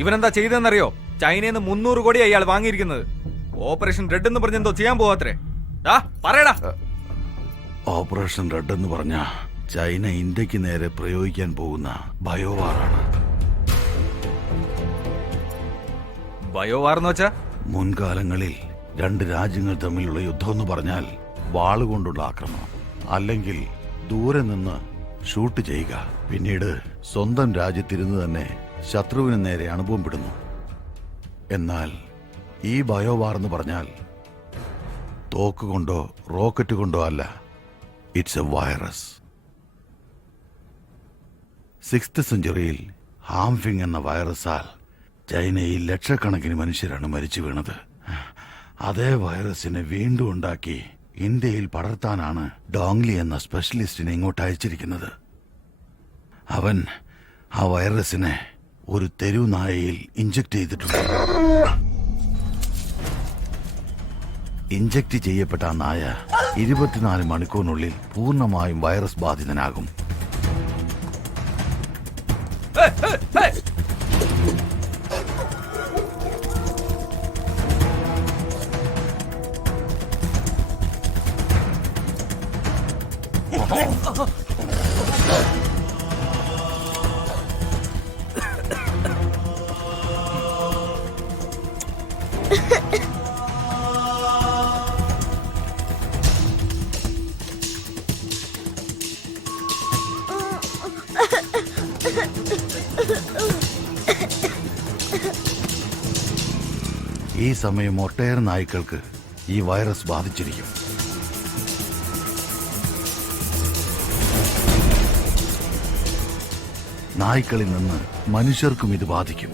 ഇവനെന്താ ചെയ്തെന്നറിയോ? ചൈനയിൽ നിന്ന് 300 കോടി അയാൾ വാങ്ങിയിരിക്കുന്നത്. ഓപ്പറേഷൻ റെഡ് എന്ന് പറഞ്ഞെന്തോ ചെയ്യാൻ പോവാത്രേ. പറയടാ. ഓപ്പറേഷൻ റെഡ് എന്ന് പറഞ്ഞ ചൈന ഇന്ത്യക്ക് നേരെ പ്രയോഗിക്കാൻ പോകുന്ന ബയോവാറാണ്. ബയോവാർന്ന് വെച്ചാ മുൻകാലങ്ങളിൽ 2 രാജ്യങ്ങൾ തമ്മിലുള്ള യുദ്ധം എന്ന് പറഞ്ഞാൽ വാളുകൊണ്ടുള്ള ആക്രമണം, അല്ലെങ്കിൽ ദൂരെ നിന്ന് ഷൂട്ട് ചെയ്യുക, പിന്നീട് സ്വന്തം രാജ്യത്തിരുന്ന് തന്നെ ശത്രുവിന് നേരെ അണുബോംബിടുന്നു. എന്നാൽ ഈ ബയോവാർ എന്ന് പറഞ്ഞാൽ തോക്ക് കൊണ്ടോ റോക്കറ്റ് കൊണ്ടോ അല്ല, ഇറ്റ്സ് എ വൈറസ്. 6th സെഞ്ചുറിയിൽ ഹാംഫിങ് എന്ന വൈറസാൽ ചൈനയിൽ ലക്ഷക്കണക്കിന് മനുഷ്യരാണ് മരിച്ചു വീണത്. അതേ വൈറസിനെ വീണ്ടും ഉണ്ടാക്കി ഇന്ത്യയിൽ പടർത്താനാണ് ഡോങ്ലി എന്ന സ്പെഷ്യലിസ്റ്റിനെ ഇങ്ങോട്ട് അയച്ചിരിക്കുന്നത്. അവൻ ആ വൈറസിനെ ഒരു തെരുവ് നായയിൽ ഇഞ്ചക്ട് ചെയ്തിട്ടുണ്ട്. ഇഞ്ചക്ട് ചെയ്യപ്പെട്ട ആ നായ 24 മണിക്കൂറിനുള്ളിൽ പൂർണ്ണമായും വൈറസ് ബാധിതനാകും. ഈ സമയം ഒട്ടേറെ നായ്ക്കൾക്ക് ഈ വൈറസ് ബാധിച്ചിരിക്കും. നായ്ക്കളിൽ നിന്ന് മനുഷ്യർക്കും ഇത് ബാധിക്കും.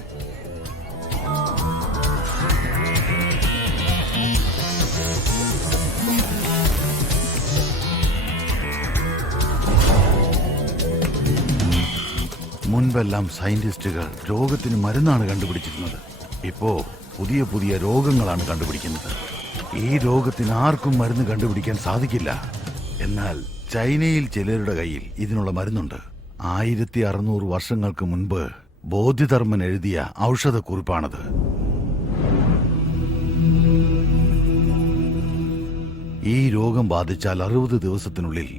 മുൻപെല്ലാം സയന്റിസ്റ്റുകൾ രോഗത്തിന് മരുന്നാണ് കണ്ടുപിടിച്ചിരുന്നത്. ഇപ്പോ പുതിയ പുതിയ രോഗങ്ങളാണ് കണ്ടുപിടിക്കുന്നത്. ഈ രോഗത്തിന് ആർക്കും മരുന്ന് കണ്ടുപിടിക്കാൻ സാധിക്കില്ല. എന്നാൽ ചൈനയിൽ ചിലരുടെ കയ്യിൽ ഇതിനുള്ള മരുന്നുണ്ട്. 1600 വർഷങ്ങൾക്ക് മുൻപ് ബോധിധർമ്മൻ എഴുതിയ ഔഷധക്കുറിപ്പാണത്. ഈ രോഗം ബാധിച്ചാൽ 60 ദിവസത്തിനുള്ളിൽ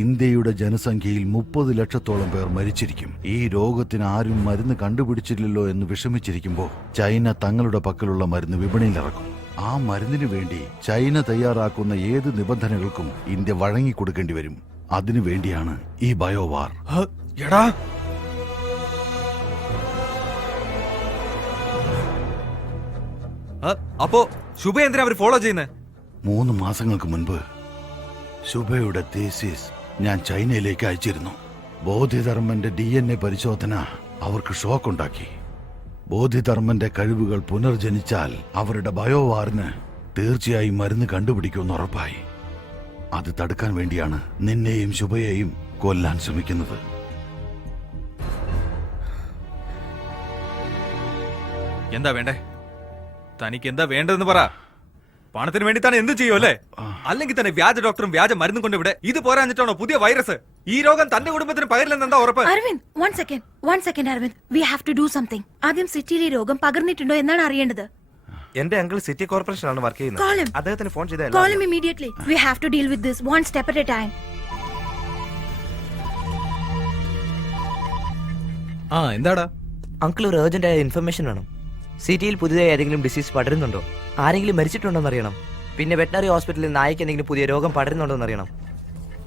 ഇന്ത്യയുടെ ജനസംഖ്യയിൽ 30 ലക്ഷത്തോളം പേർ മരിച്ചിരിക്കും. ഈ രോഗത്തിന് ആരും മരുന്ന് കണ്ടുപിടിച്ചില്ലല്ലോ എന്ന് വിഷമിച്ചിരിക്കുമ്പോൾ ചൈന തങ്ങളുടെ പക്കലുള്ള മരുന്ന് വിപണിയിലിറക്കും. ആ മരുന്നിനു വേണ്ടി ചൈന തയ്യാറാക്കുന്ന ഏത് നിബന്ധനകൾക്കും ഇന്ത്യ വഴങ്ങിക്കൊടുക്കേണ്ടി വരും. അതിനു വേണ്ടിയാണ് ഈ ബയോവാർ. അപ്പോ ശുഭ എന്തിനാ അവർ ഫോളോ ചെയ്യുന്നത്? 3 മാസങ്ങൾക്ക് മുൻപ് ശുഭയുടെ തീസിസ് ഞാൻ ചൈനയിലേക്ക് അയച്ചിരുന്നു. ബോധിധർമ്മന്റെ DNA പരിശോധന അവർക്ക് ഷോക്കുണ്ടാക്കി. ബോധിധർമ്മന്റെ കഴിവുകൾ പുനർജനിച്ചാൽ അവരുടെ ബയോവാറിന് തീർച്ചയായും മരുന്ന് കണ്ടുപിടിക്കുമെന്ന് ഉറപ്പായി. അത് തടുക്കാൻ വേണ്ടിയാണ് നിന്നെയും ശുഭയെയും കൊല്ലാൻ ശ്രമിക്കുന്നത്. എന്താ വേണ്ടേ? തനിക്ക് എന്താ വേണ്ടതെന്ന് പറ. പണത്തിന് വേണ്ടി തന്നെ എന്ത് ചെയ്യും അല്ലേ? അല്ലെങ്കിൽ തന്നെ വ്യാജ ഡോക്ടറും വ്യാജ മരുന്നും കൊണ്ട് ഇവിടെ ഇത് പോരാഞ്ഞിട്ടാണോ പുതിയ വൈറസ്? ഈ രോഗം തന്റെ കുടുംബത്തിന് പകരില്ലെന്ന് ഉറപ്പ്? Aravind, one second Aravind, we have to do something. ആദ്യം സിറ്റിയിൽ ഈ രോഗം പകർന്നിട്ടുണ്ടോ എന്നാണ് അറിയേണ്ടത്. എന്റെ അങ്കിൾ സിറ്റി കോർപ്പറേഷൻ ആണ് വർക്ക് ചെയ്യുന്നത്. അദ്ദേഹത്തിന് ഫോൺ ചെയ്താൽ call him immediately. We have to deal with this one step at a time. എന്താടാ? അങ്കിൾ ഒരു അർജന്റ് ആയ ഇൻഫർമേഷൻ വേണം. സിറ്റിയിൽ പുതിയതായി ഏതെങ്കിലും ഡിസീസ് പടരുന്നുണ്ടോ, ആരെങ്കിലും മരിച്ചിട്ടുണ്ടോന്ന് അറിയണം. പിന്നെ വെറ്റനറി ഹോസ്പിറ്റലിൽ നായ്ക്ക് എന്തെങ്കിലും പുതിയ രോഗം പടരുന്നുണ്ടോന്ന് അറിയണം.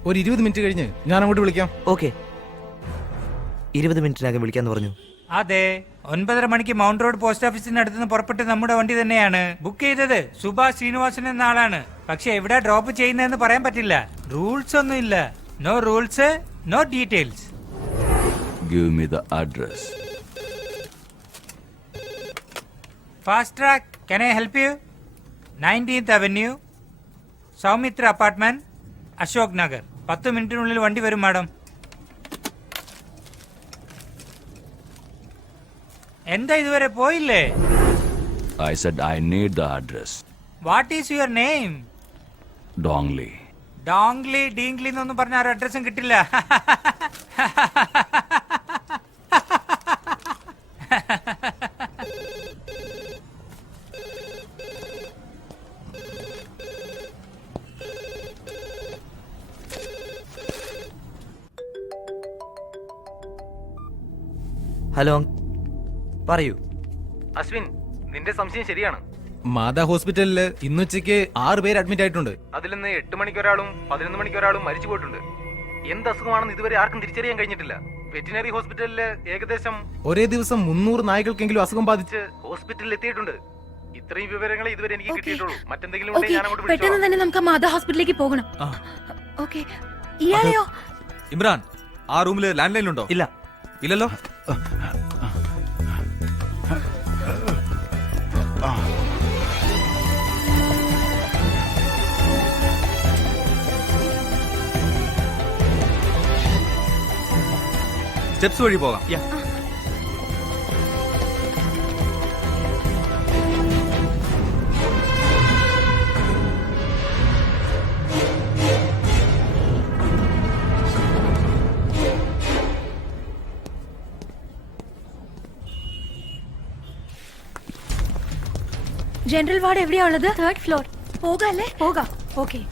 ഒരു 20 മിനിറ്റ് കഴിഞ്ഞ് ഞാൻ അങ്ങോട്ട് വിളിക്കാം. ഓക്കെ, 20 മിനിറ്റിനകം വിളിക്കാന്ന് പറഞ്ഞു. അതെ, 9:30 മണിക്ക് മൗണ്ട് റോഡ് പോസ്റ്റ് ഓഫീസിന് അടുത്തുനിന്ന് പുറപ്പെട്ട് നമ്മുടെ വണ്ടി തന്നെയാണ് ബുക്ക് ചെയ്തത്. സുഭാഷ് ശ്രീനിവാസൻ എന്ന ആളാണ്. പക്ഷെ എവിടെ ഡ്രോപ്പ് ചെയ്യുന്നതെന്ന് പറയാൻ പറ്റില്ല. റൂൾസ് ഒന്നും ഇല്ല. No rules, no details. Give me the address. Fast track, can I help you? 19th Avenue, Soumitra apartment, Ashok Nagar. 10 മിനിറ്റിനുള്ളിൽ വണ്ടി വരും മാഡം. എന്താ ഇതുവരെ പോയില്ലേ? I said I need the address. What is your name? Dongli. ഡോങ്ലി ഡീങ്ലി എന്നൊന്നും പറഞ്ഞ ആരും അഡ്രസ്സും കിട്ടില്ല. ഹലോ പറയൂ. അശ്വിൻ, നിന്റെ സംശയം ശരിയാണ്. മാതാ ഹോസ്പിറ്റലില് ഇന്നുച്ചയ്ക്ക് 6 പേര് അഡ്മിറ്റ് ആയിട്ടുണ്ട്. അതിൽ നിന്ന് 8 മണിക്ക് ഒരാളും 11 മണിക്ക് ഒരാളും മരിച്ചു പോയിട്ടുണ്ട്. എന്ത് അസുഖമാണെന്ന് ഇതുവരെ ആർക്കും തിരിച്ചറിയാൻ കഴിഞ്ഞിട്ടില്ല. വെറ്റിനറി ഹോസ്പിറ്റലില് ഏകദേശം ഒരേ ദിവസം 300 നായ്ക്കൾക്കെങ്കിലും അസുഖം ബാധിച്ച് ഹോസ്പിറ്റലിൽ എത്തിയിട്ടുണ്ട്. ഇത്രയും വിവരങ്ങൾ ഇതുവരെ എനിക്ക് Okay. കിട്ടിയിട്ടുള്ളൂ. മറ്റെന്തെങ്കിലും ഓക്കെ, ഉണ്ടെങ്കിൽ ഞാൻ അങ്ങോട്ട് പെട്ടെന്ന് വിളിച്ചോളാം. തന്നെ നമുക്ക് മാതാ ഹോസ്പിറ്റലിലേക്ക് പോകണം. ആ. ഓക്കെ, ഇയാളെയോ? ഇമ്രാൻ, ആ റൂമില് ലാൻഡ് ലൈൻ ഉണ്ടോ? ഇല്ല. ഇല്ലല്ലോ. സ്റ്റെപ്സ് വഴി പോകാം. ജനറൽ വാർഡ് എവിടെയാ ഉള്ളത്? 3rd floor. പോകാല്ലേ? പോകാം. ഓക്കെ.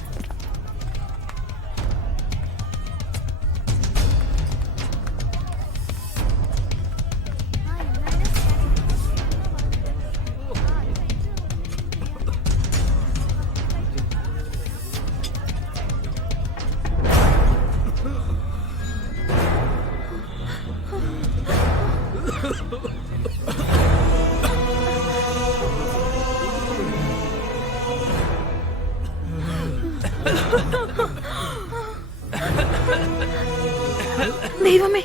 ദൈവമേ,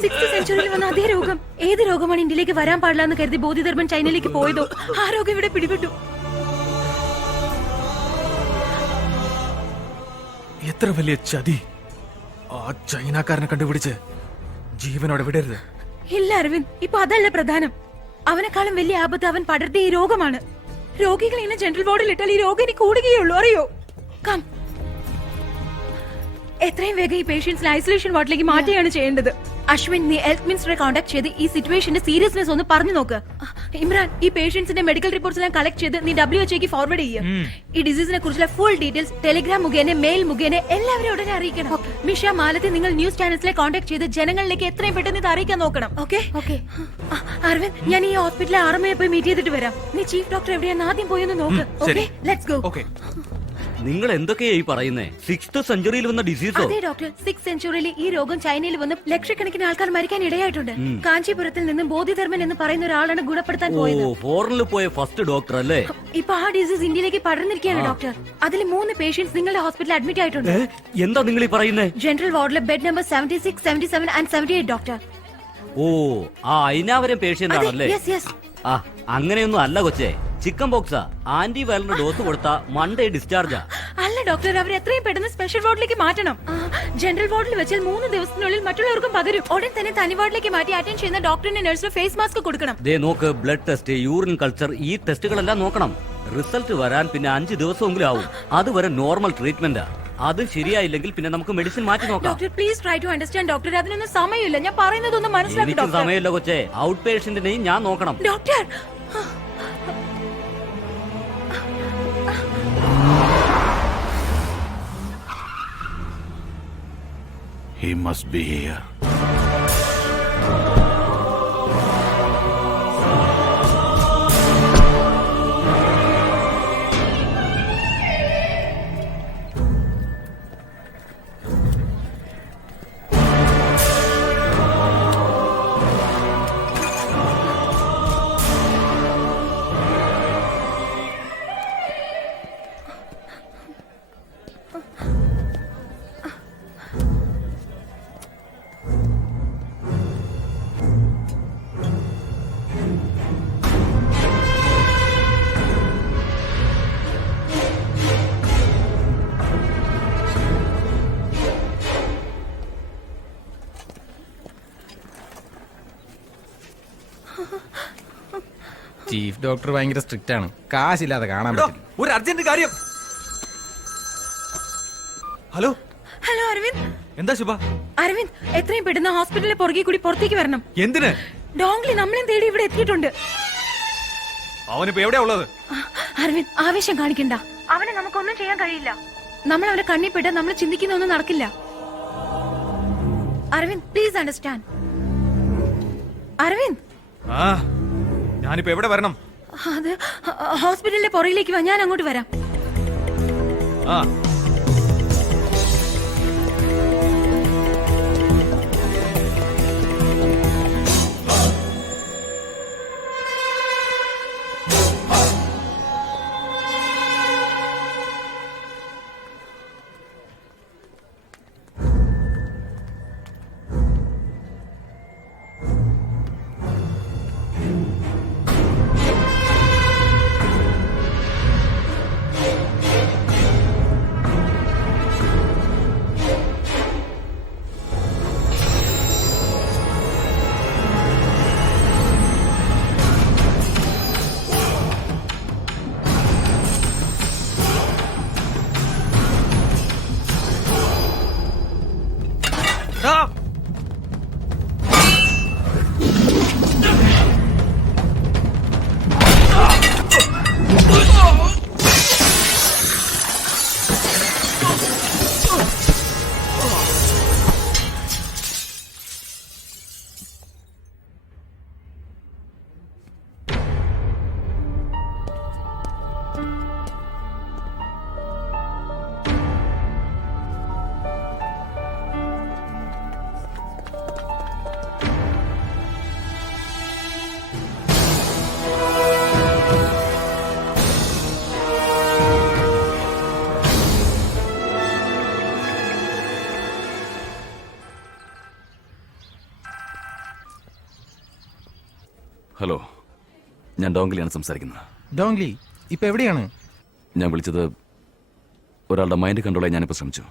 6th സെഞ്ചുറിയിൽ വന്ന അതേ രോഗം. ഏത് രോഗമാണ് ഇന്ത്യയിലേക്ക് വരാൻ പാടില്ല എന്ന് കരുതി ബോധിധർമ്മൻ ചൈനയിലേക്ക് പോയതോ ആ രോഗം ഇവിടെ പിടിപെട്ടു. എത്ര വലിയ ചതി! ആ ചൈനക്കാരനെ കണ്ടുപിടിച്ച് ജീവനോടെ വിടരുത്. ഇല്ല അരവിന്ദ്, ഇപ്പൊ അതല്ല പ്രധാനം. അവനെക്കാളും വലിയ ആപത്ത് അവൻ പടർത്തിയ ഈ രോഗമാണ്. രോഗികൾ ഇങ്ങനെ ജനറൽ വാർഡിൽ ഇട്ടാൽ ഈ രോഗം ഇനി കൂടുകയുള്ളൂ, അറിയോ? കം, എത്രയും വേഗം ഈ പേഷ്യൻസിനെ ഐസൊലേഷൻ വാർഡിലേക്ക് മാറ്റുകയാണ് ചെയ്യേണ്ടത്. അശ്വിൻ, നീ ഹെൽത്ത് മിനിസ്റ്ററെ കോൺടാക്ട് ചെയ്ത് ഈ സിറ്റുവേഷന്റെ സീരിയസ്നെസ് ഒന്ന് പറഞ്ഞു നോക്ക്. ഇമ്രാൻ, ഈ പേഷ്യൻസിന്റെ മെഡിക്കൽ റിപ്പോർട്ട്സ് എല്ലാം കളക്ട് ചെയ്ത് നീ WHO ഫോർവേഡ് ചെയ്യുക. ഈ ഡിസീസിനെ കുറിച്ചുള്ള ഫുൾ ഡീറ്റെയിൽസ് ടെലിഗ്രാം മുഖേന, മെയിൽ മുഖേന എല്ലാവരും ഉടനെ അറിയിക്കണം. മിഷ, മാലത്തെ നിങ്ങൾ ന്യൂസ് ചാനൽസിലെ കോൺടാക്ട് ചെയ്ത് ജനങ്ങളിലേക്ക് എത്രയും പെട്ടെന്ന് ഇത് അറിയിക്കാൻ നോക്കണം. ഓക്കെ? അരവിന്ദ്, ഞാൻ ഈ ഹോസ്പിറ്റലിലെ ആർമയെ പോയി മീറ്റ് ചെയ്തിട്ട് വരാം. നീ ചീഫ് ഡോക്ടർ എവിടെയാന്ന് ആദ്യം പോയി ഒന്ന് നോക്ക്. Okay, let's go. ഓക്കെ. നിങ്ങൾ എന്തൊക്കെയായി പറയുന്നേ? 6th സെഞ്ചുറിയിൽ വന്ന ഡിസീസോ? അതെ ഡോക്ടർ, 6th സെഞ്ചുറിയിൽ ഈ രോഗം ചൈനയിൽ വന്ന് ലക്ഷക്കണക്കിന് ആൾക്കാർ മരിക്കാൻ ഇടയായിട്ടുണ്ട്. കാഞ്ചീപുരത്തിൽ നിന്നും ബോധിധർമ്മൻ എന്ന് പറയുന്ന ഒരാളാണ് ഗുണപ്പെടുത്താൻ പോയത്. ഫോറിനിൽ പോയ ഫസ്റ്റ് ഡോക്ടർ അല്ലേ? ഇപ്പൊ ആ ഡിസീസ് ഇന്ത്യയിലേക്ക് പടർന്നിരിക്കുകയാണ് ഡോക്ടർ. അതിൽ 3 പേഷ്യൻസ് നിങ്ങളുടെ ഹോസ്പിറ്റലിൽ അഡ്മിറ്റ് ആയിട്ടുണ്ട്. എന്താ നിങ്ങൾ ഈ പറയുന്നേ? ജനറൽ വാർഡിലെ ബെഡ് നമ്പർ 76, 77 ആൻഡ് 78 ഡോക്ടർ. ഓ, ആ അയിനാവരം പേഷ്യന്റ് ആണല്ലേ? ആ, അങ്ങനെയൊന്നും അല്ല കൊച്ചേ. ചിക്കൻ ബോക്സാ. ആന്റി വൈറലിന് ഡോസ് കൊടുത്താ മൺഡേ ഡിസ്ചാർജാ. അല്ല ഡോക്ടർ, അവർ എത്രയും പെട്ടെന്ന് സ്പെഷ്യൽ വാർഡിലേക്ക് മാറ്റണം. ജനറൽ വാർഡിൽ വെച്ചാൽ 3 ദിവസത്തിനുള്ളിൽ മറ്റുള്ളവർക്കും പകരും. ഉടൻ തന്നെ തനി വാർഡിലേക്ക് മാറ്റി അറ്റൻഡ് ചെയ്യുന്ന ഡോക്ടറിന്റെ നഴ്സിന് ഫേസ് മാസ്ക് കൊടുക്കണം. ദേ നോക്ക്, ബ്ലഡ് ടെസ്റ്റ്, യൂറിൻ കൾച്ചർ, ഈ ടെസ്റ്റുകളെല്ലാം നോക്കണം. റിസൾട്ട് വരാൻ പിന്നെ 5 ദിവസമെങ്കിലും ആവും. അതുവരെ നോർമൽ ട്രീറ്റ്മെന്റാ. അത് ശരിയായില്ലെങ്കിൽ പിന്നെ നമുക്ക് മെഡിസിൻ മാറ്റി നോക്കാം. Doctor please try to understand doctor. അതിനൊന്നും സമയമില്ല. ഞാൻ പറയുന്നതൊന്നും മനസ്സിലാക്കി എനിക്ക് ഡോക്ടർ. സമയമില്ല കൊച്ചേ. ഔട്ട് പേഷ്യന്റിനെയും ഞാൻ നോക്കണം. Doctor, He must be here. Chief doctor ഭയങ്കര സ്ട്രിക്റ്റ് ആണ്. കാശില്ലാതെ കാണാൻ പറ്റില്ല. ഒരു അർജന്റ് കാര്യം. Hello hello Aravind. എന്താ ശുഭ? അരവിന്ദ്, എത്രയും പെട്ടെന്ന് ഹോസ്പിറ്റലിലെ പുറകെ കൂടി പുറത്തേക്ക് വരണം. എന്തിന്? ഡോങ്ലി നമ്മളെയും തേടി ഇവിടെ എത്തിയിട്ടുണ്ട്. അവനിപ്പോ എവിടെയാ ഉള്ളത്? അരവിന്ദ്, ആവേശം കാണിക്കണ്ട. അവനെ നമുക്കൊന്നും ചെയ്യാൻ കഴിയില്ല. നമ്മൾ അവനെ കണ്ണിപ്പെട്ട് നമ്മൾ ചിന്തിക്കുന്നൊന്നും നടക്കില്ല. Aravind, please understand. അരവിന്ദ്, ആ ഞാനിപ്പോ എവിടെ വരണം? അത് ഹോസ്പിറ്റലിന്റെ പുറയിലേക്ക് വാ, ഞാൻ അങ്ങോട്ട് വരാം. ആ ഹലോ, ഞാൻ ഡോങ്ലിയാണ് സംസാരിക്കുന്നത്. ഡോങ്ലി ഇപ്പൊ എവിടെയാണ്? ഞാൻ വിളിച്ചത് ഒരാളുടെ മൈൻഡ് കൺട്രോൾ ചെയ്യാൻ ഞാനിപ്പോൾ ശ്രമിച്ചു.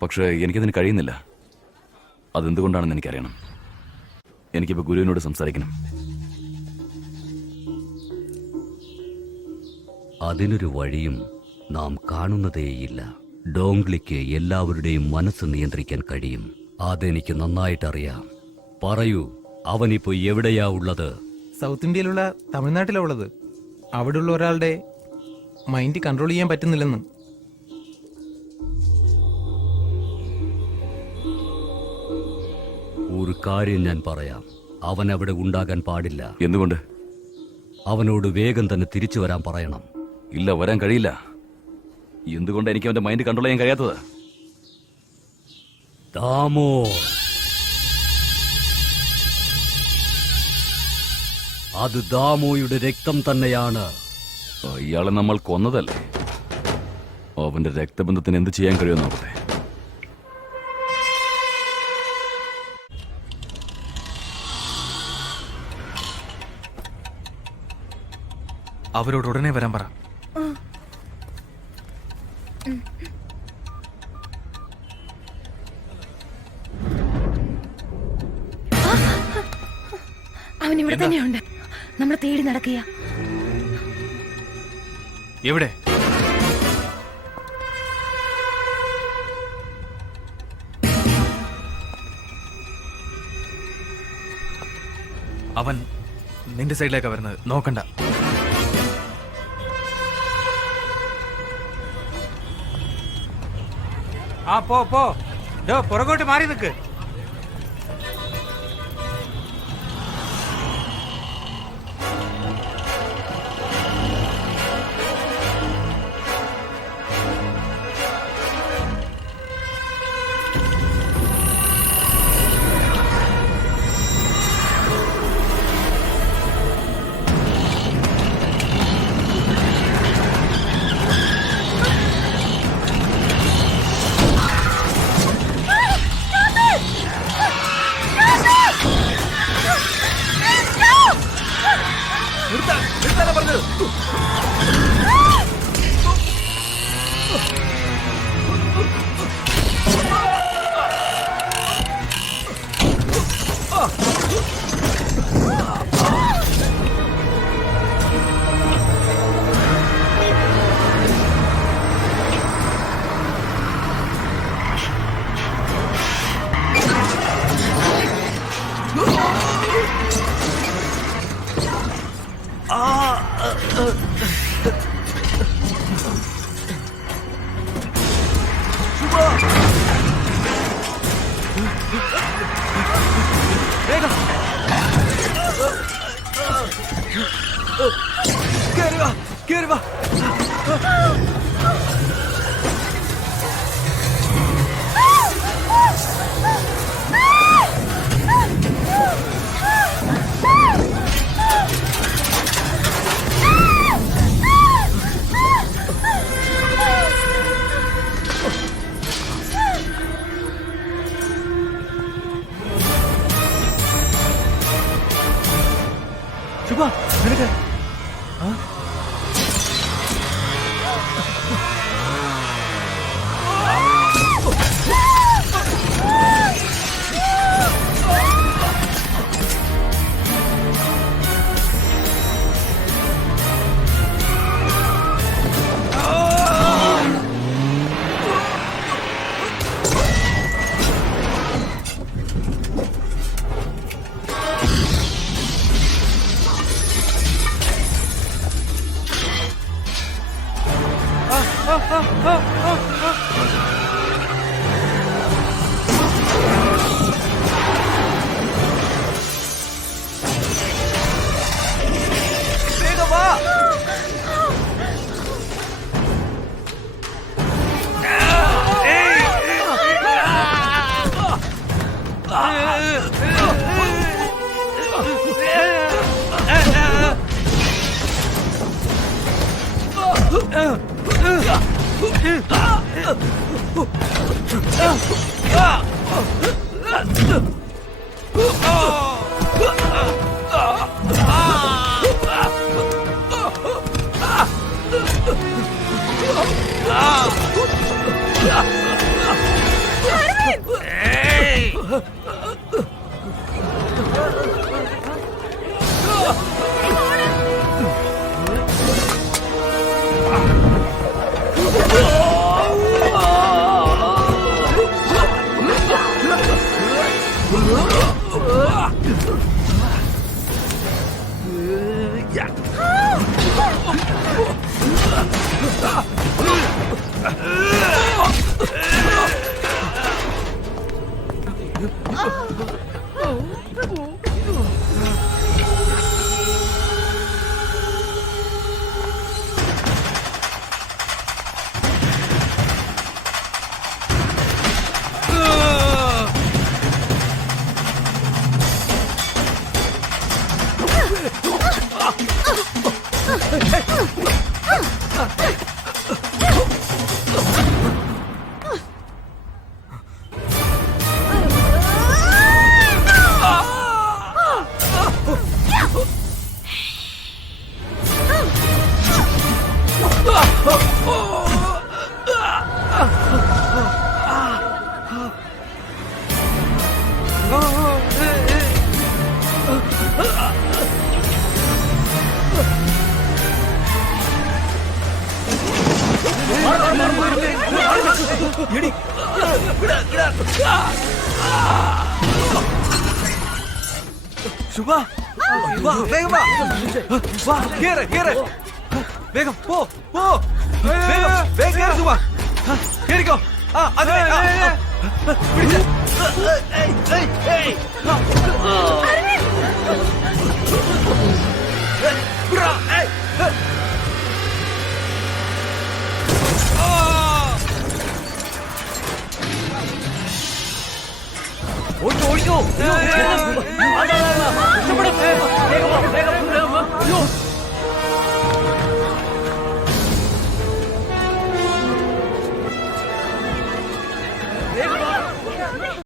പക്ഷേ എനിക്കതിന് കഴിയുന്നില്ല. അതെന്തുകൊണ്ടാണെന്ന് എനിക്കറിയണം. എനിക്കിപ്പോൾ ഗുരുവിനോട് സംസാരിക്കണം. അതിനൊരു വഴിയും നാം കാണുന്നതേയില്ല. ഡോങ്ലിക്ക് എല്ലാവരുടെയും മനസ്സ് നിയന്ത്രിക്കാൻ കഴിയും. അതെനിക്ക് നന്നായിട്ടറിയാം. പറയൂ, അവനിപ്പോ എവിടെയാ ഉള്ളത്? സൗത്ത് ഇന്ത്യയിലുള്ള തമിഴ്നാട്ടിലാണ് ഉള്ളത്. അവിടെയുള്ള ഒരാളുടെ മൈൻഡ് കൺട്രോൾ ചെയ്യാൻ പറ്റുന്നില്ലെന്ന്. ഒരു കാര്യം ഞാൻ പറയാം, അവൻ അവിടെ ഉണ്ടാകാൻ പാടില്ല. എന്തുകൊണ്ട്? അവനോട് വേഗം തന്നെ തിരിച്ചു വരാൻ പറയണം. ഇല്ല, വരാൻ കഴിയില്ല. എന്തുകൊണ്ട് എനിക്ക് അവന്റെ മൈൻഡ് കൺട്രോൾ ചെയ്യാൻ കഴിയാത്തത്? ദാമോ, അത് ദാമോയുടെ രക്തം തന്നെയാണ്. ഇയാളെ നമ്മൾ കൊന്നതല്ലേ? അവന്റെ രക്തബന്ധത്തിന് എന്ത് ചെയ്യാൻ കഴിയുമെന്ന് നോക്കട്ടെ. അവരോട് ഉടനെ വരാൻ പറ. അവൻ ഇവിടെ തന്നെയുണ്ട്. നമ്മൾ തേടി നടക്കുക. എവിടെ? അവൻ നിന്റെ സൈഡിലേക്കാ വരുന്നത്, നോക്കണ്ട. ആ പോ പോ, പുറകോട്ട് മാറി നിൽക്ക്. വേഗം കേറി വാ, കേറി വാ. ശുഭ, നിനക്ക് വേഗം വാ. ശുഭ, വാ, വേഗം വാ. വാ, കേറ്, കേറ്. വേഗം പോ, പോ. വേഗം, വേഗം കേറ് ശുഭ. കേറിക്കോ. ആ, അതെ. പിടിച്ച്.